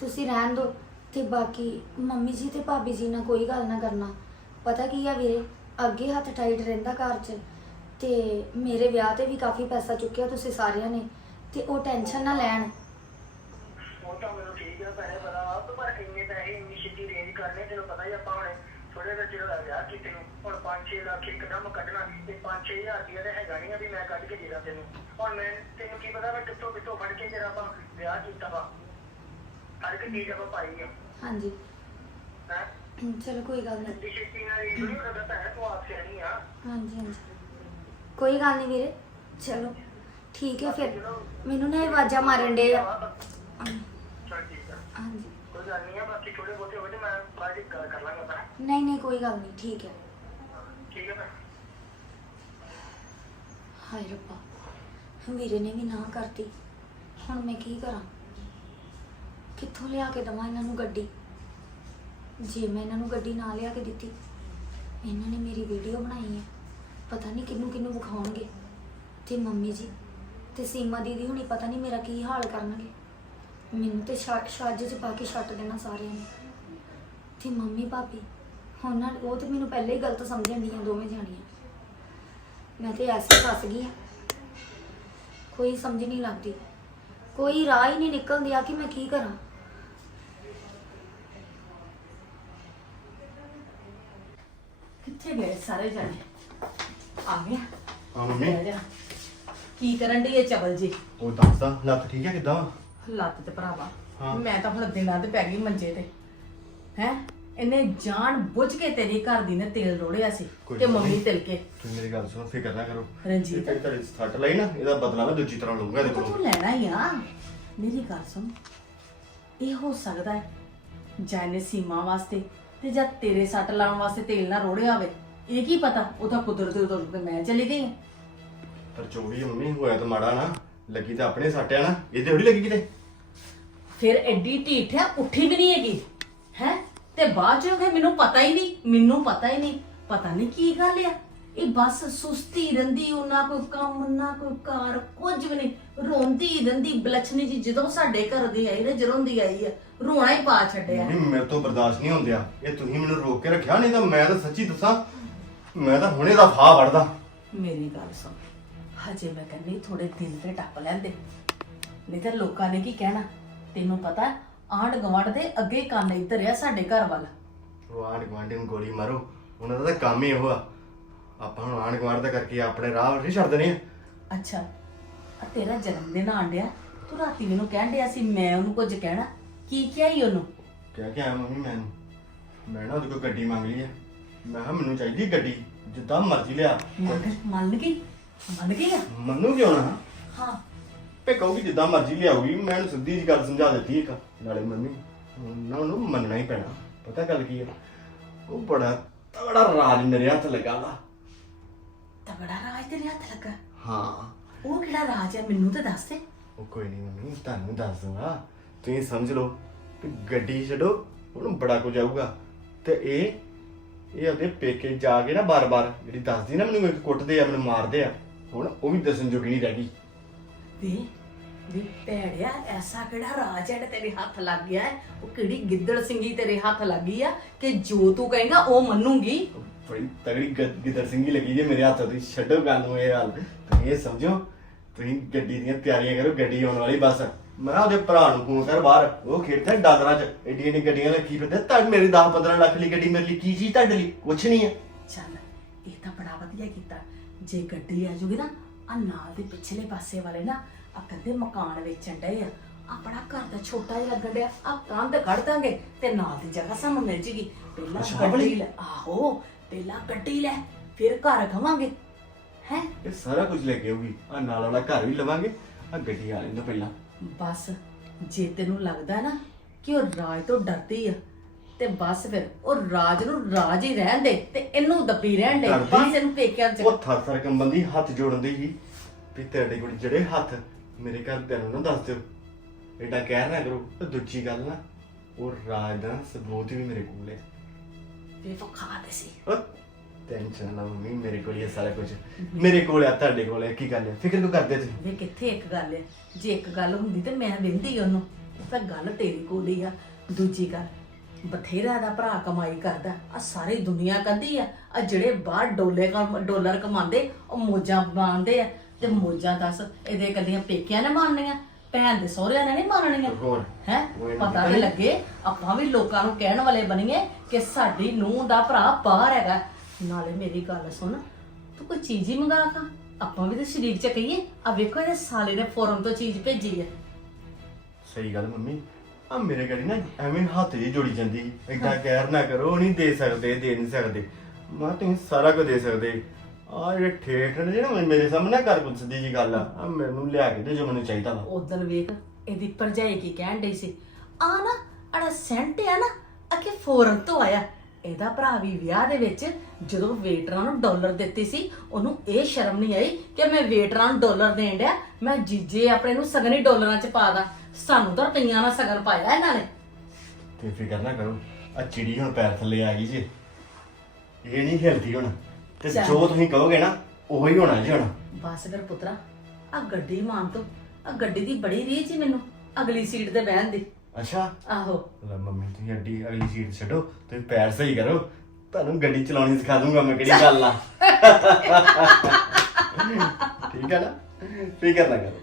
ਤੁਸੀਂ ਰਹਿਣ ਦਿਓ ਤੇ ਬਾਕੀ ਮੰਮੀ ਜੀ ਤੇ ਭਾਬੀ ਜੀ ਨਾਲ ਕੋਈ ਗੱਲ ਨਾ ਕਰਨਾ। ਪਤਾ ਕੀ ਆ ਵੀਰੇ? ਅੱਗੇ ਹੱਥ ਟਾਈਟ ਰਹਿੰਦਾ ਘਰ 'ਚ। ਤੇ ਮੇਰੇ ਵਿਆਹ ਤੇ ਵੀ ਕਾਫੀ ਪੈਸਾ ਚੁੱਕਿਆ ਤੁਸੀਂ ਸਾਰਿਆਂ ਨੇ ਤੇ ਉਹ ਟੈਨਸ਼ਨ ਨਾ ਲੈਣ। ਉਹ ਤਾਂ ਮੈਨੂੰ ਠੀਕ ਹੈ ਭੈਣੇ ਪਤਾ ਵਾ ਪਰ ਇੰਨੇ ਪੈਸੇ ਇੰਨੀ ਛੇਤੀ ਰੇਂਜ ਕਰਨੇ ਤੈਨੂੰ ਪਤਾ ਹੀ ਆਪਾਂ ਹੁਣ ਥੋੜੇ ਜਿਹਾ ਚਿਰ ਹੋਇਆ ਵਿਆਹ ਕੀਤੇ ਨੂੰ ਹੁਣ 5-6 ਲੱਖ ਇੱਕਦਮ ਕੱਢਣਾ ਤੇ 5-6 ਹਜ਼ਾਰ ਰੁਪਇਆ ਤਾਂ ਹੈਗਾ ਨਹੀਂ ਆ ਵੀ ਮੈਂ ਕੱਢ ਕੇ ਦੇ ਦਾਂ ਤੈਨੂੰ। ਹੁਣ ਮੈਂ ਤੈਨੂੰ ਕੀ ਪਤਾ ਮੈਂ ਕਿੱਥੋਂ ਕਿੱਥੋਂ ਫੜ ਕੇ ਜਿਹੜਾ ਆਪਾਂ ਵਿਆਹ ਕੀਤਾ ਵਾ। ਹਰ ਇੱਕ ਚੀਜ਼ ਆਪਾਂ ਪਾਈ ਆ। ਹਾਂਜੀ। ਹੈ? ਚਲੋ ਕੋਈ ਗੱਲ ਨਹੀਂ ਇੰਨੀ ਛੇਤੀ ਨਾਲ ਇਹ ਨਹੀਂ ਕਰਦਾ ਭੈਣੇ ਤੂੰ ਆਪ ਸਿਆਣੀ ਆ। ਹਾਂਜੀ ਹਾਂਜੀ। ਕੋਈ ਗੱਲ ਨਹੀਂ ਵੀਰੇ ਚਲੋ। ਠੀਕ ਹੈ ਫਿਰ। ਮੈਨੂੰ ਨਾ ਇਹ ਆਵਾਜ਼ਾਂ ਮਾਰਨ ਡੇ ਆ। ਚਲ ਠੀਕ ਆ। ਹਾਂਜੀ। ਕੋਈ ਗੱਲ ਨਹੀਂ ਆ ਬਾਕੀ ਥੋੜੇ ਬਹੁਤੇ ਹੋਵੇ ਤੇ ਮੈਂ ਬਾਅਦ ਵਿੱਚ ਗੱਲ ਕਰ ਲਾਂਗਾ ਮੈਂ ਨਹੀਂ ਨਹੀਂ ਕੋਈ ਗੱਲ ਨਹੀਂ ਠੀਕ ਹੈ। ਠੀਕ ਹੈ ਮੈਂ ਹਾਏ ਰੱਬਾ। ਵੀਰੇ ਨੇ ਵੀ ਨਾ ਕਰਤੀ। ਹੁਣ ਮੈਂ ਕੀ ਕਰਾਂ? ਕਿੱਥੋਂ ਲਿਆ ਕੇ ਦਵਾਂ ਇਹਨਾਂ ਨੂੰ ਗੱਡੀ? ਜੇ ਮੈਂ ਇਹਨਾਂ ਨੂੰ ਗੱਡੀ ਨਾ ਲਿਆ ਕੇ ਦਿੱਤੀ ਇਹਨਾਂ ਨੇ ਮੇਰੀ ਵੀਡੀਓ ਬਣਾਈ ਹੈ। ਪਤਾ ਨਹੀਂ ਕਿਹਨੂੰ ਕਿਹਨੂੰ ਵਿਖਾਉਣਗੇ। ਤੇ ਮੰਮੀ ਜੀ ਤੇ ਸੀਮਾ ਦੀਦੀ ਹੁਣੀ ਪਤਾ ਨਹੀਂ ਮੇਰਾ ਕੀ ਹਾਲ ਕਰਨਗੇ। ਮੈਨੂੰ ਤੇ ਛੱਜ 'ਚ ਪਾ ਕੇ ਛੱਟ ਦੇਣਾ ਸਾਰਿਆਂ ਨੇ। ਤੇ ਮੰਮੀ ਭਾਬੀ ਉਹਨਾਂ ਉਹ ਤੇ ਮੈਨੂੰ ਪਹਿਲੇ ਹੀ ਗਲਤ ਸਮਝਣ ਦੀਆਂ ਦੋਵੇਂ ਜਾਣੀਆਂ। ਮੈਂ ਤੇ ਐਸੇ ਫਸ ਗਈ ਹਾਂ ਕੋਈ ਸਮਝ ਨਹੀਂ ਲੱਗਦੀ। ਕੋਈ ਰਾਹ ਹੀ ਨਹੀਂ ਨਿਕਲਦੀ ਆ ਕਿ ਮੈਂ ਕੀ ਕਰਾਂ। ਕਿੱਥੇ ਗਏ ਸਾਰੇ ਜਾਣੇ? ਆ। ਗਿਆ ਹਾਂ ਮੰਮੀ। ਬਹਿ ਜਾ। ਕੀ ਕਰਨ ਦੀ ਇਹ ਚਵਲ ਜੀ? ਉਹ ਦੱਸਦਾ ਲੱਤ ਠੀਕ ਹੈ ਕਿਦਾਂ? ਲੱਤ ਤੇ ਭਰਾਵਾ ਹਾਂ। ਮੈਂ ਤਾਂ ਹੁਣ ਦਿਨਾਂ ਤੇ ਪੈ ਗਈ ਮੰਜੇ ਤੇ। ਹੈ? ਇਹਨੇ ਜਾਣ ਬੁੱਝ ਕੇ ਤੇਰੀ ਘਰ ਦੀ ਨੇ ਤੇਲ ਰੋੜਿਆ ਸੀ ਕੋਈ ਤੇ ਗੱਲ ਮੰਮੀ ਨਹੀਂ। ਤਿਲ ਕੇ ਤੁਸੀਂ ਮੇਰੀ ਗੱਲ ਸੁਣੋ ਫਿਕਰ ਨਾ ਕਰੋ। ਰਣਜੀਤ। ਜੇ ਤੁਹਾਡੀ ਸੱਟ ਲਈ ਨਾ ਇਹਦਾ ਬਦਲਾ ਮੈਂ ਦੂਜੀ ਤਰ੍ਹਾਂ ਲਊਂਗਾ ਇਹਦੇ ਉਹ ਤਾਂ ਤੂੰ ਕੋਲੋਂ। ਲੈਣਾ ਹੀ ਆ। ਮੇਰੀ ਗੱਲ ਸੁਣ। ਇਹ ਹੋ ਸਕਦਾ ਹੈ ਜਾਂ ਇਹਨੇ ਸੀਮਾ ਵਾਸਤੇ ਤੇ ਜਾਂ ਤੇਰੇ ਸੱਟ ਲਾਉਣ ਵਾਸਤੇ ਤੇਲ ਨਾ ਰੋੜਿਆ ਹੋਵੇ। ਇਹ ਕੀ ਪਤਾ? ਉਹਦਾ ਕੁਦਰਤ ਉਦੋਂ ਤੇ ਮੈਂ ਚਲੀ ਗਈ ਹਾਂ। ਪਰ ਜੋ ਵੀ ਮੰਮੀ ਹੋਇਆ ਤਾਂ ਮਾੜਾ ਨਾ ਲੱਗੀ ਤਾਂ ਆਪਣੇ ਸੱਟ ਆ ਨਾ ਇਹਦੇ ਥੋੜੀ ਲੱਗੀ ਕਿਤੇ? ਫਿਰ ਐਡੀ ਢੀਠ ਹੈ ਉੱਠੀ ਵੀ ਨਹੀਂ ਹੈਗੀ। ਹੈ? ਤੇ ਬਾਅਦ ਚੋਂ ਕਿ ਮੈਨੂੰ ਪਤਾ ਹੀ ਨਹੀਂ ਮੈਨੂੰ ਪਤਾ ਹੀ ਨਹੀਂ ਪਤਾ ਨਹੀਂ ਕੀ ਗੱਲ ਆ। ਇਹ ਬਸ ਸੁਸਤੀ ਰਹਿੰਦੀ ਉਹਨਾਂ ਕੋਈ ਕੰਮ ਨਾ ਕੋਈ ਕਾਰ ਕੁਝ ਵੀ ਨਹੀਂ। ਰੋਂਦੀ ਰਹਿੰਦੀ ਬਲਛਣੀ ਜੀ ਜਦੋਂ ਸਾਡੇ ਘਰ ਦੀ ਆਈ ਨਾ ਜਦੋਂ ਦੀ ਆਈ ਆ ਰੋਣਾ ਹੀ ਪਾ ਛੱਡਿਆ। ਮੰਮੀ ਮੇਰੇ ਤੋਂ ਬਰਦਾਸ਼ਤ ਨਹੀਂ ਹੁੰਦਿਆ। ਇਹ ਤੁਸੀਂ ਮੈਨੂੰ ਰੋਕ ਕੇ ਰੱਖਿਆ ਨਹੀਂ ਤਾਂ ਮੈਂ ਤਾਂ ਸੱਚੀ ਦੱਸਾਂ ਮੈਂ ਤਾਂ ਹੁਣੇ ਦਾ ਫਾਹ ਵੜਦਾ ਮੇਰੀ ਗੱਲ ਸੁਣ। ਹਜੇ ਮੈਂ ਕਹਿੰਦੀ ਥੋੜੇ ਦਿਨ ਤੇ ਟੱਪ ਲੈਂਦੇ। ਨਹੀਂ ਤਾਂ ਲੋਕਾਂ ਨੇ ਕੀ ਕਹਿਣਾ? ਤੈਨੂੰ ਪਤਾ ਆਂਢ ਗੁਆਂਢ ਦੇ ਅੱਗੇ ਕੰਨ ਇੱਧਰ ਆ ਸਾਡੇ ਘਰ ਵੱਲ। ਉਹ ਆਂਢ ਗੁਆਂਢੀ ਨੂੰ ਗੋਲੀ ਮਾਰੋ ਉਹਨਾਂ ਦਾ ਤਾਂ ਕੰਮ ਹੀ ਆ। ਆਪਾਂ ਹੁਣ ਆਂਢ ਗੁਆਂਢ ਦਾ ਕਰਕੇ ਆਪਣੇ ਰਾਹ ਨਹੀਂ ਛੱਡ ਦੇਣੇ ਆ। ਅੱਛਾ ਆ ਤੇਰਾ ਜਨਮ ਦਿਨ ਆਣ ਡਿਆ। ਤੂੰ ਰਾਤੀ ਮੈਨੂੰ ਕਹਿਣ ਡਿਆ ਸੀ ਮੈਂ ਉਹਨੂੰ ਕੁਝ ਕਹਿਣਾ। ਕੀ ਕਿਹਾ ਈ ਉਹਨੂੰ? ਕਹਿ ਕੇ ਆਇਆ ਮੰਮੀ ਮੈਨੂੰ। ਮੈਂ ਨਾ ਉਹਦੇ ਕੋਲ ਗੱਡੀ ਮੰਗ ਲਈ ਹੈ ਮੈਂ ਕਿਹਾ ਮੈਨੂੰ ਚਾਹੀਦੀ ਗੱਡੀ ਜਿੱਦਾਂ ਮਰਜ਼ੀ ਲਿਆ। ਮੰਨ ਮੰਨ ਗਈ? ਮੰਨ ਗਈ ਆ? ਮੰਨੂ ਕਿਉਂ ਨਾ? ਹਾਂ। ਪੇ ਕਹੂਗੀ ਜਿੱਦਾਂ ਮਰਜ਼ੀ ਲਿਆਉਗੀ ਮੈਂ ਉਹਨੂੰ ਸਿੱਧੀ ਜੀ ਗੱਲ ਸਮਝਾ ਦਿੱਤੀ ਇੱਕ ਨਾਲੇ ਮੰਮੀ ਨਾ ਉਹਨੂੰ ਮੰਨਣਾ ਹੀ ਪੈਣਾ ਪਤਾ ਗੱਲ ਕੀ ਹੈ ਉਹ ਬੜਾ ਤਗੜਾ ਰਾਜ ਮੇਰੇ ਹੱਥ ਲੱਗਾ ਵਾ। ਤਗੜਾ ਰਾਜ ਤੇਰੇ ਹੱਥ ਲੱਗਾ? ਹਾਂ। ਉਹ ਕਿਹੜਾ ਰਾਜ ਹੈ ਮੈਨੂੰ ਤਾਂ ਦੱਸ ਦੇ। ਉਹ ਕੋਈ ਨਹੀਂ ਮੰਮੀ ਤੁਹਾਨੂੰ ਦੱਸ ਦੂੰਗਾ ਤੁਸੀਂ ਸਮਝ ਲਓ ਕਿ ਗੱਡੀ ਛੱਡੋ ਉਹਨੂੰ ਬੜਾ ਕੁਝ ਆਊਗਾ। ਤੇ ਇਹ ਇਹ ਆਪਦੇ ਪੇਕੇ ਜਾ ਕੇ ਨਾ ਬਾਰ-ਬਾਰ ਜਿਹੜੀ ਦੱਸਦੀ ਨਾ ਮੈਨੂੰ ਇੱਕ ਕੁੱਟਦੇ ਆ ਮੈਨੂੰ ਮਾਰਦੇ ਆ ਹੁਣ ਉਹ ਵੀ ਦੱਸਣ ਜੋਗੀ ਨਹੀਂ ਰਹਿ ਗਈ। ਵੇ ਵੇ ਭੈੜਿਆ ਐਸਾ ਕਿਹੜਾ ਰਾਜ ਹੈ ਜਿਹੜਾ ਤੇਰੇ ਹੱਥ ਲੱਗ ਗਿਆ ਹੈ? ਉਹ ਕਿਹੜੀ ਗਿੱਦੜ ਸਿੰਘੀ ਤੇਰੇ ਹੱਥ ਲੱਗੀ ਆ ਕਿ ਜੋ ਤੂੰ ਕਹੇਗਾ ਉਹ ਮੰਨੂਗੀ? ਬੜੀ ਤਗੜੀ ਗ- ਗਿੱਦੜ ਸਿੰਘੀ ਲੱਗੀ ਜੇ ਮੇਰੇ ਹੱਥ ਦੀ ਛੱਡੋ ਗੱਲ ਨੂੰ ਇਹ ਹਾਲ। ਤੁਸੀਂ ਇਹ ਸਮਝੋ ਤੁਸੀਂ ਗੱਡੀ ਦੀਆਂ ਤਿਆਰੀਆਂ ਕਰੋ ਗੱਡੀ ਆਉਣ ਵਾਲੀ ਬਸ। ਮੈਂ ਕਿਹਾ ਉਹਦੇ ਭਰਾ ਨੂੰ ਫੋਨ ਕਰ ਬਾਹਰ ਉਹ ਖੇਡਦਾ ਡਾਦਰਾਂ 'ਚ। ਏਡੀਆਂ ਏਡੀਆਂ ਗੱਡੀਆਂ ਰੱਖੀ ਫਿਰਦੇ ਤਾਂ ਮੇਰੀ 10 15 ਲੱਖ ਲਈ ਗੱਡੀ ਮੇਰੇ ਲਈ ਕੀ ਚੀਜ਼ ਤੁਹਾਡੇ ਲਈ? ਕੁਛ ਨਹੀਂ ਹੈ ਚੱਲ ਇਹ ਤਾਂ ਬੜਾ ਵਧੀਆ ਕੀਤਾ। ਜੇ ਗੱਡੀ ਆ ਜੂਗੀ ਨਾ ਆ ਨਾਲ ਦੇ ਪਿਛਲੇ ਪਾਸੇ ਵਾਲੇ ਨਾ ਆ ਕੰਦੇ ਮਕਾਨ ਵੇਚਣ ਡਏ ਆ। ਆਪਣਾ ਘਰ ਦਾ ਛੋਟਾ ਜਿਹਾ ਲੱਗਣ ਡਿਆ ਆ ਕੰਧ ਕੱਢ ਦਾਂਗੇ ਤੇ ਨਾਲ ਦੀ ਜਗ੍ਹਾ ਸਾਨੂੰ ਮਿਲ ਜੇਗੀ। ਪਹਿਲਾਂ ਅੱਛਾ, ਗੱਡੀ ਵਾਲੀ? ਲੈ ਆਹੋ ਪਹਿਲਾਂ ਗੱਡੀ ਲੈ ਫਿਰ ਘਰ ਖਵਾਂਗੇ। ਹੈ? ਇਹ ਸਾਰਾ ਕੁਝ ਲੈ ਕੇ ਆਉਗੀ ਆ ਨਾਲ ਵਾਲਾ ਘਰ ਵੀ ਲਵਾਂਗੇ ਆ ਗੱਡੀ ਆ ਲੈਂਦਾ ਪਹਿਲਾਂ। ਬਸ ਜੇ ਤੈਨੂੰ ਲੱਗਦਾ ਨਾ ਕਿ ਉਹ ਰਾਜ ਤੋਂ ਡਰਦੀ ਆ ਤੇ ਬਸ ਫਿਰ ਉਹ ਰਾਜ ਨੂੰ ਰਾਜ ਹੀ ਰਹਿਣ ਦੇ ਤੇ ਇਹਨੂੰ ਦੱਬੀ ਰਹਿਣ ਦੇ। ਡਰਦੀ? ਬਸ ਇਹਨੂੰ ਪੇਕਿਆਂ ਚ ਉਹ ਥਰ ਥਰ ਕੰਬਨ ਦੀ ਹੱਥ ਜੋੜਨ ਦੀ ਹੀ ਵੀ ਤੇਰੇ ਕੋਲ ਜਿਹੜੇ ਹੱਥ ਮੇਰੇ ਘਰ ਦੇ ਨੂੰ ਨਾ ਦੱਸ ਦਿਓ। ਐਡਾ ਕਹਿ ਨਾ ਕਰੋ। ਤੇ ਦੂਜੀ ਗੱਲ ਨਾ ਉਹ ਰਾਜ ਦਾ ਸਬੂਤ ਵੀ ਮੇਰੇ ਕੋਲ ਹੈ। ਉਹ ਖਾ ਦੇ ਸੀ। ਟੈਨਸ਼ਨ ਨਾ ਮੰਮੀ ਮੇਰੇ ਕੋਲ ਹੀ ਹੈ ਸਾਰਾ ਕੁਝ ਮੇਰੇ ਕੋਲ ਆ ਤੁਹਾਡੇ ਕੋਲ ਹੈ ਕੀ ਗੱਲ ਹੈ ਫਿਕਰ ਕਿਉਂ ਕਰਦੇ ਤੁਸੀਂ? ਵੇ ਕਿੱਥੇ ਇੱਕ ਗੱਲ ਹੈ ਜੇ ਇੱਕ ਗੱਲ ਹੁੰਦੀ ਤੇ ਮੈਂ ਵਿੰਦੀ ਉਹਨੂੰ। ਤਾਂ ਗੱਲ ਤੇਰੀ ਕੋਲ ਹੀ ਆ। ਦੂਜੀ ਗੱਲ ਬਥੇਰਾ ਦਾ ਭਰਾ ਕਮਾਈ ਕਰਦਾ। ਆ ਸਾਰੀ ਦੁਨੀਆ ਕਹਿੰਦੀ ਆ। ਆ ਜਿਹੜੇ ਬਾਹਰ ਡੋਲੇ ਕਮ- ਡਾਲਰ ਕਮਾਉਂਦੇ ਉਹ ਮੋਜਾਂ ਮਾਣਦੇ ਆ। ਤੇ ਮੋਜਾਂ ਦੱਸ ਇਹਦੇ ਕੱਲੀਆਂ ਪੇਕਿਆਂ ਨੇ ਮਾਰਨੀਆਂ ਭੈਣ ਦੇ ਸਹੁਰਿਆਂ ਨੇ ਨਹੀਂ ਮਾਰਨੀਆਂ। ਹੋਰ ਹੈ? ਉਹ ਇਹਨਾਂ ਪਤਾ ਤੇ ਲੱਗੇ ਆਪਾਂ ਵੀ ਲੋਕਾਂ ਨੂੰ ਕਹਿਣ ਵਾਲੇ ਬਣੀਏ ਕਿ ਸਾਡੀ ਨੂੰਹ ਦਾ ਭਰਾ ਬਾਹਰ ਹੈਗਾ। ਨਾਲੇ ਮੇਰੀ ਗੱਲ ਸੁਣ ਤੂੰ ਕੋਈ ਚੀਜ਼ ਹੀ ਮੰਗਾ ਖਾ। ਆਪਾਂ ਵੀ ਤੇ ਸ਼ਰੀਰ ਚ ਕਹੀਏ ਆ ਵੇਖੋ ਇਹ ਸਾਲੇ ਨੇ ਫੋਰਨ ਤੋਂ ਚੀਜ਼ ਭੇਜੀ ਹੈ ਸਹੀ ਗੱਲ ਮੰਮੀ ਆ ਮੇਰੇ ਗੜੀ ਨਾ ਐਵੇਂ ਹੱਥ ਜੀ ਜੋੜੀ ਜਾਂਦੀ ਐਡਾ ਕਹਿਰ ਨਾ ਕਰੋ ਨਹੀਂ ਦੇ ਸਕਦੇ ਦੇ ਨਹੀਂ ਸਕਦੇ। ਮੈਂ ਤੁਸੀਂ ਸਾਰਾ ਕੁਝ ਦੇ ਸਕਦੇ। ਆ ਇਹ ਠੇਠ ਨੇ ਜਿਹੜਾ ਮੇਰੇ ਸਾਹਮਣੇ ਕਰ ਕੁਛ ਦੀ ਜੀ ਗੱਲ ਆ ਮੈਨੂੰ ਲਿਆ ਕੇ ਦੇ ਜੋ ਮੈਨੂੰ ਚਾਹੀਦਾ ਵਾ। ਉਦੋਂ ਵੇਖ ਇਹਦੀ ਭਰਜਾਈ ਕੀ ਕਹਿਣ ਡਈ ਸੀ। ਆ ਨਾ ਅੜਾ ਸੈਂਟ ਆ ਨਾ ਅਕੇ ਫੋਰਨ ਤੋਂ ਆਇਆ। ਇਹਦਾ ਭਰਾ ਵੀ ਵਿਆਹ ਦੇ ਵਿੱਚ ਜਦੋਂ ਵੇਟਰਾਂ ਨੂੰ ਡਾਲਰ ਦਿੱਤੀ ਸੀ ਉਹਨੂੰ ਇਹ ਸ਼ਰਮ ਨਹੀਂ ਆਈ ਕਿ ਮੈਂ ਵੇਟਰਾਂ ਨੂੰ ਡਾਲਰ ਦੇਣ ਡਿਆ ਮੈਂ ਜੀਜੇ ਆਪਣੇ ਨੂੰ ਸਗਨ ਡਾਲਰਾਂ 'ਚ ਪਾ ਦਾਂ। ਸਾਨੂੰ ਤਾਂ ਰੁਪਈਆਂ ਨਾਲ ਸਗਨ ਪਾਇਆ ਇਹਨਾਂ ਨੇ। ਤੇ ਫਿਕਰ ਨਾ ਕਰੋ ਆ ਚਿੜੀ ਹੁਣ ਪੈਰ ਥੱਲੇ ਆ ਗਈ ਜੀ। ਇਹ ਨਹੀਂ ਹਿਲਦੀ ਹੁਣ। ਤੇ ਚੱਲ। ਜੋ ਤੁਸੀਂ ਕਹੋਗੇ ਨਾ ਉਹੀ ਹੋਣਾ ਜੀ ਹੁਣ। ਬਸ ਕਰ ਪੁੱਤਰਾ ਆ ਗੱਡੀ ਮਾਨ ਤੋਂ ਆ ਗੱਡੀ ਦੀ ਬੜੀ ਰੀਝ ਸੀ ਮੈਨੂੰ ਅਗਲੀ ਸੀਟ ਤੇ ਬਹਿਣ ਦੀ। ਅੱਛਾ? ਆਹੋ। ਲੈ ਮੰਮੀ ਤੁਸੀਂ ਅੱਡੀ ਅਗਲੀ ਸੀਟ ਛੱਡੋ ਤੁਸੀਂ ਪੈਰ ਸਹੀ ਕਰੋ। ਤੁਹਾਨੂੰ ਗੱਡੀ ਚਲਾਉਣੀ ਸਿਖਾ ਦੂੰਗਾ ਮੈਂ ਕਿਹੜੀ ਗੱਲ ਆ। ਠੀਕ ਹੈ ਨਾ? ਫਿਕਰ ਨਾ ਕਰੋ।